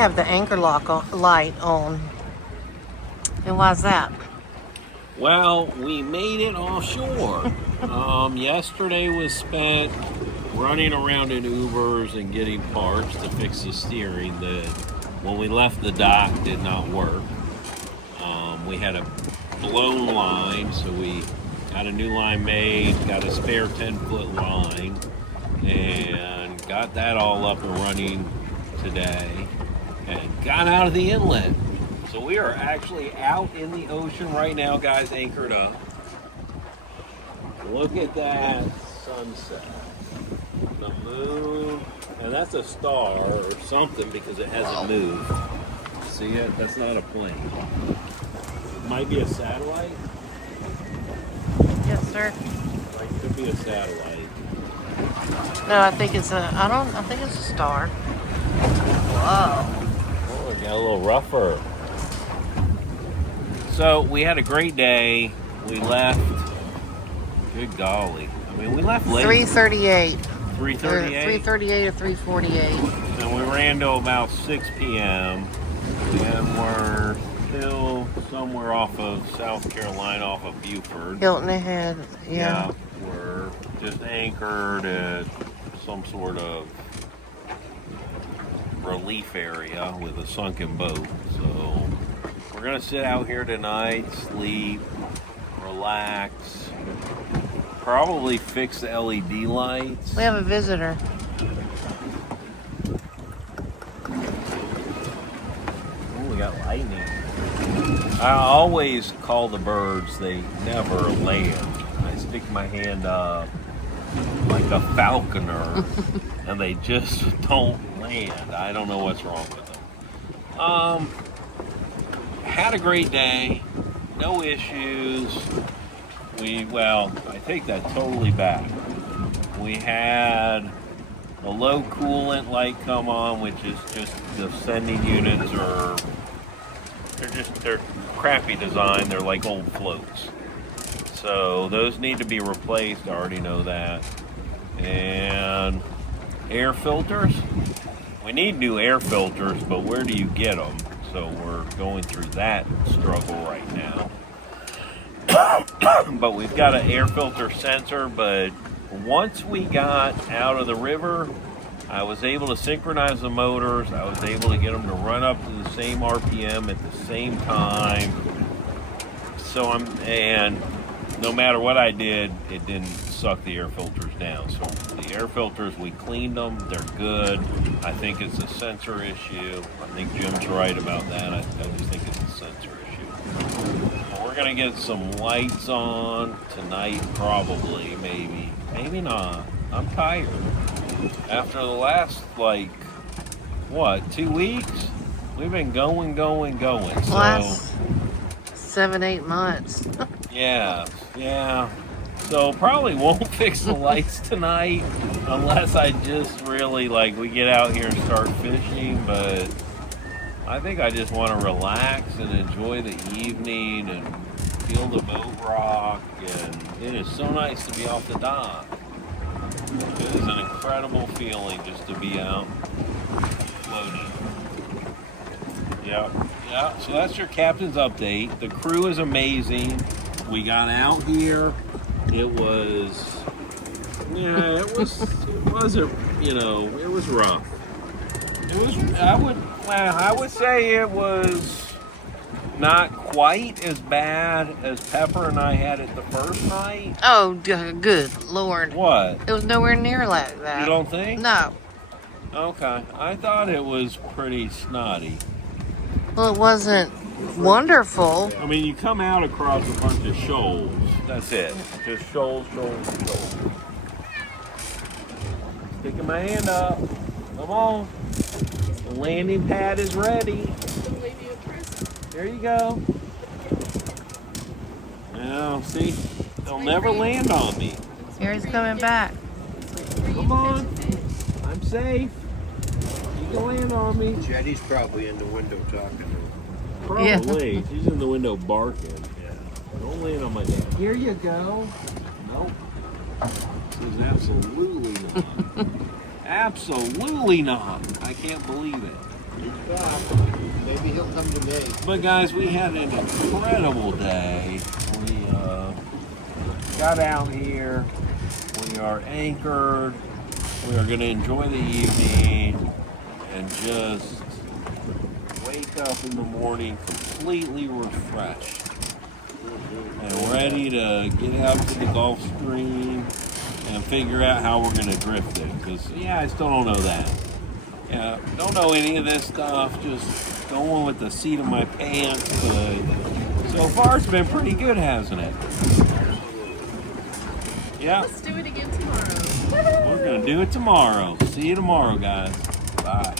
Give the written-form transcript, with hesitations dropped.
have the anchor light on. And why's that? Well, we made it offshore. Yesterday was spent running around in Ubers and getting parts to fix the steering that, when we left the dock, did not work. We had a blown line, so we got a new line made, got a spare 10-foot line, and got that all up and running today, and got out of the inlet. So we are actually out in the ocean right now, guys, anchored up. Look at that sunset. The moon, and that's a star or something because it hasn't moved. See it? That's not a plane. It might be a satellite. Yes, sir. It could be a satellite. No, I think it's I think it's a star. Whoa. Oh, it got a little rougher. So we had a great day. We left. Good golly. I mean, we left late. 3:38. 3:38? 3:38 or 3:48. And we ran till about 6 p.m. And we're still somewhere off of South Carolina, off of Beaufort. Hilton ahead. Yeah. We're just anchored at some sort of relief area with a sunken boat. So we're going to sit out here tonight, sleep, relax, probably fix the LED lights. We have a visitor. Oh, we got lightning. I always call the birds, they never land. I stick my hand up like a falconer and they just don't land. I don't know what's wrong with them. Had a great day, no issues. I take that totally back. We had a low coolant light come on, which is just the sending units they're crappy design. They're like old floats. So those need to be replaced. I already know that. And air filters. We need new air filters, but where do you get them? So we're going through that struggle right now. But we've got an air filter sensor, but once we got out of the river, I was able to synchronize the motors. I was able to get them to run up to the same RPM at the same time. And no matter what I did, it didn't suck the air filters down. So the air filters, we cleaned them. They're good. I think it's a sensor issue. I think Jim's right about that. I just think it's a sensor issue. We're going to get some lights on tonight, probably, maybe. Maybe not. I'm tired. After the last, 2 weeks? We've been going. So, Last 7-8 months. Yeah. So probably won't fix the lights tonight unless I just really, we get out here and start fishing, but I think I just want to relax and enjoy the evening and feel the boat rock, and it is so nice to be off the dock. It is an incredible feeling just to be out floating. Yeah, so that's your captain's update. The crew is amazing. We got out here. It was rough. I would say it was not quite as bad as Pepper and I had it the first night. Oh, good Lord. What? It was nowhere near like that. You don't think? No. Okay. I thought it was pretty snotty. Well, it wasn't wonderful. I mean, you come out across a bunch of shoals. That's it. Just shoals. Sticking my hand up. Come on. The landing pad is ready. There you go. Now, see, they'll never land on me. Here he's coming back. Come on. I'm safe. You can land on me. Jettie's probably in the window talking to him. Probably. Yeah. She's in the window barking. Yeah. Don't land on my neck. Here you go. Nope. This is absolutely not. Absolutely not. I can't believe it. He's back. Maybe he'll come today. But guys, we had an incredible day. We got out here. We are anchored. We are going to enjoy the evening and just wake up in the morning completely refreshed and ready to get out to the Gulf Stream and figure out how we're going to drift it. Because, yeah, I still don't know that. Yeah, don't know any of this stuff. Just going with the seat of my pants. But so far, it's been pretty good, hasn't it? Yeah. Let's do it again tomorrow. We're going to do it tomorrow. See you tomorrow, guys. Bye.